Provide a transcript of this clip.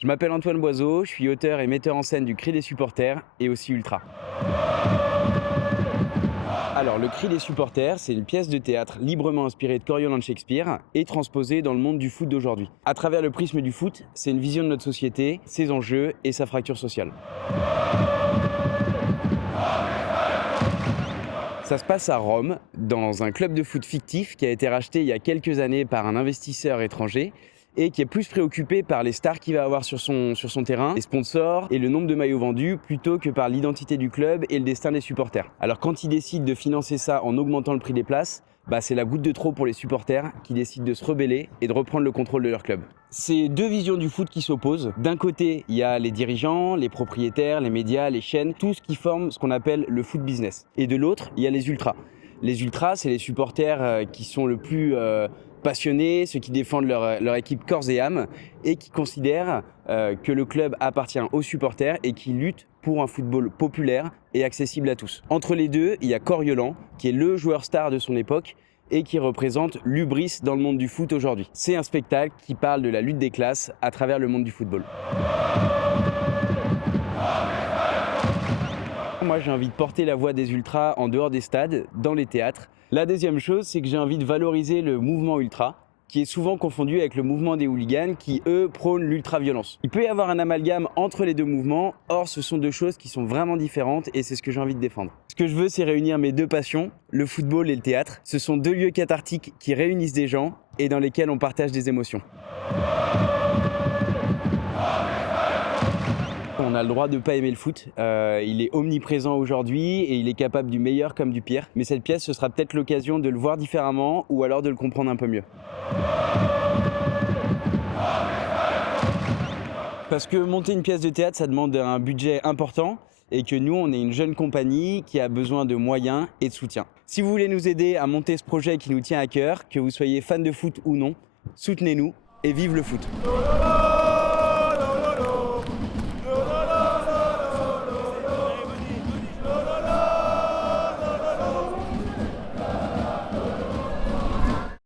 Je m'appelle Antoine Boiseau, je suis auteur et metteur en scène du Cri des supporters et aussi Ultra. Alors, le Cri des supporters, c'est une pièce de théâtre librement inspirée de Coriolan de Shakespeare et transposée dans le monde du foot d'aujourd'hui. À travers le prisme du foot, c'est une vision de notre société, ses enjeux et sa fracture sociale. Ça se passe à Rome, dans un club de foot fictif qui a été racheté il y a quelques années par un investisseur étranger et qui est plus préoccupé par les stars qu'il va avoir sur son terrain, les sponsors et le nombre de maillots vendus, plutôt que par l'identité du club et le destin des supporters. Alors quand il décide de financer ça en augmentant le prix des places, c'est la goutte de trop pour les supporters qui décident de se rebeller et de reprendre le contrôle de leur club. C'est deux visions du foot qui s'opposent. D'un côté, il y a les dirigeants, les propriétaires, les médias, les chaînes, tout ce qui forme ce qu'on appelle le foot business. Et de l'autre, il y a les ultras. Les ultras, c'est les supporters qui sont le plus passionnés, ceux qui défendent leur équipe corps et âme et qui considèrent que le club appartient aux supporters et qui luttent pour un football populaire et accessible à tous. Entre les deux, il y a Coriolan, qui est le joueur star de son époque et qui représente l'hubris dans le monde du foot aujourd'hui. C'est un spectacle qui parle de la lutte des classes à travers le monde du football. Moi, j'ai envie de porter la voix des ultras en dehors des stades, dans les théâtres. La deuxième chose, c'est que j'ai envie de valoriser le mouvement ultra, qui est souvent confondu avec le mouvement des hooligans qui, eux, prônent l'ultra-violence. Il peut y avoir un amalgame entre les deux mouvements, or ce sont deux choses qui sont vraiment différentes et c'est ce que j'ai envie de défendre. Ce que je veux, c'est réunir mes deux passions, le football et le théâtre. Ce sont deux lieux cathartiques qui réunissent des gens et dans lesquels on partage des émotions. On a le droit de ne pas aimer le foot, il est omniprésent aujourd'hui et il est capable du meilleur comme du pire. Mais cette pièce, ce sera peut-être l'occasion de le voir différemment ou alors de le comprendre un peu mieux. Parce que monter une pièce de théâtre, ça demande un budget important et que nous, on est une jeune compagnie qui a besoin de moyens et de soutien. Si vous voulez nous aider à monter ce projet qui nous tient à cœur, que vous soyez fan de foot ou non, soutenez-nous et vive le foot.